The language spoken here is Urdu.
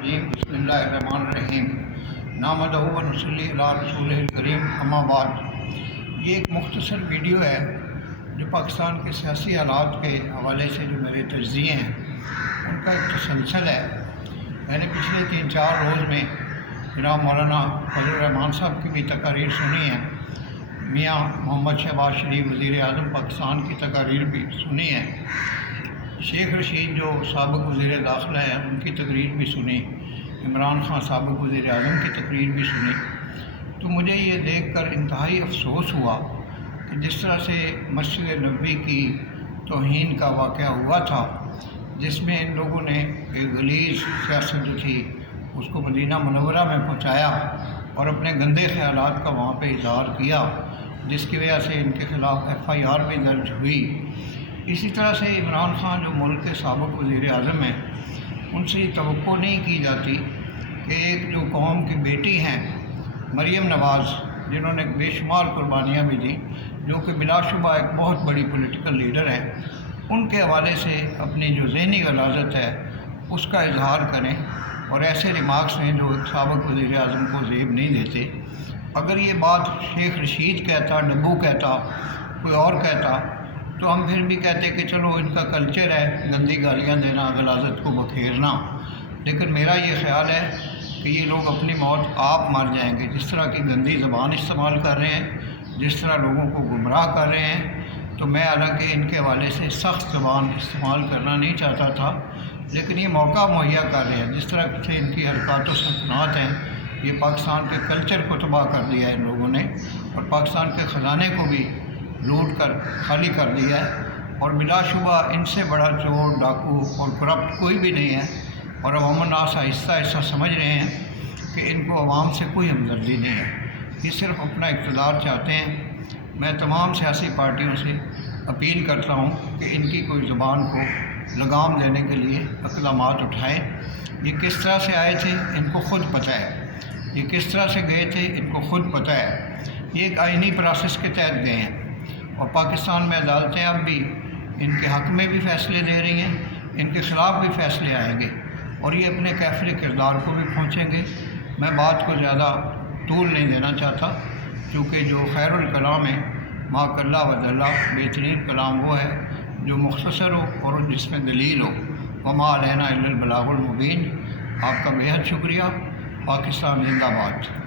بسم اللہ الرحمن الرحیم نحمدہ و نصلی علی رسولہ الکریم اما بعد۔ یہ ایک مختصر ویڈیو ہے جو پاکستان کے سیاسی حالات کے حوالے سے جو میرے تجزیے ہیں ان کا ایک تسلسل ہے۔ میں نے پچھلے 3-4 روز میں جناب مولانا فضل الرحمان صاحب کی بھی تقاریر سنی ہے، میاں محمد شہباز شریف وزیر اعظم پاکستان کی تقاریر بھی سنی ہے، شیخ رشید جو سابق وزیر داخلہ ہیں ان کی تقریر بھی سنی، عمران خان سابق وزیر اعظم کی تقریر بھی سنی۔ تو مجھے یہ دیکھ کر انتہائی افسوس ہوا کہ جس طرح سے مسجد نبوی کی توہین کا واقعہ ہوا تھا، جس میں ان لوگوں نے ایک غلیظ سیاست جو تھی اس کو مدینہ منورہ میں پہنچایا اور اپنے گندے خیالات کا وہاں پہ اظہار کیا، جس کی وجہ سے ان کے خلاف FIR بھی درج ہوئی۔ اسی طرح سے عمران خان جو ملک کے سابق وزیر اعظم ہیں، ان سے یہ توقع نہیں کی جاتی کہ ایک جو قوم کی بیٹی ہیں مریم نواز، جنہوں نے بے شمار قربانیاں بھی دیں، جو کہ بلا شبہ ایک بہت بڑی پولیٹیکل لیڈر ہیں، ان کے حوالے سے اپنی جو ذہنی غلاظت ہے اس کا اظہار کریں اور ایسے ریمارکس ہیں جو ایک سابق وزیر اعظم کو زیب نہیں دیتے۔ اگر یہ بات شیخ رشید کہتا، ڈبو کہتا، کوئی اور کہتا تو ہم پھر بھی کہتے کہ چلو ان کا کلچر ہے گندی گالیاں دینا، غلاظت کو بکھیرنا، لیکن میرا یہ خیال ہے کہ یہ لوگ اپنی موت آپ مر جائیں گے۔ جس طرح کی گندی زبان استعمال کر رہے ہیں، جس طرح لوگوں کو گمراہ کر رہے ہیں، تو میں حالانکہ ان کے حوالے سے سخت زبان استعمال کرنا نہیں چاہتا تھا، لیکن یہ موقع مہیا کر رہے ہیں۔ جس طرح سے ان کی حرکات و سکنات ہیں، یہ پاکستان کے کلچر کو تباہ کر دیا ہے ان لوگوں نے، اور پاکستان کے خزانے کو بھی لوٹ کر خالی کر دیا ہے، اور بلا شبہ ان سے بڑا چور، ڈاکو اور کرپٹ کوئی بھی نہیں ہے، اور عوام الناس آہستہ آہستہ سمجھ رہے ہیں کہ ان کو عوام سے کوئی ہمدردی نہیں ہے، یہ صرف اپنا اقتدار چاہتے ہیں۔ میں تمام سیاسی پارٹیوں سے اپیل کرتا ہوں کہ ان کی کوئی زبان کو لگام دینے کے لیے اقدامات اٹھائیں۔ یہ کس طرح سے آئے تھے ان کو خود پتہ ہے، یہ کس طرح سے گئے تھے ان کو خود پتہ ہے۔ یہ ایک آئینی پروسیس کے تحت گئے ہیں، اور پاکستان میں عدالتیں اب بھی ان کے حق میں بھی فیصلے دے رہی ہیں، ان کے خلاف بھی فیصلے آئیں گے، اور یہ اپنے کافر کردار کو بھی پہنچیں گے۔ میں بات کو زیادہ طول نہیں دینا چاہتا، کیونکہ جو خیر الکلام ہے ما قل و دل، بہترین کلام وہ ہے جو مختصر ہو اور جس میں دلیل ہو۔ وما علینا الا البلاغ المبین۔ آپ کا بے حد شکریہ۔ پاکستان زندہ باد۔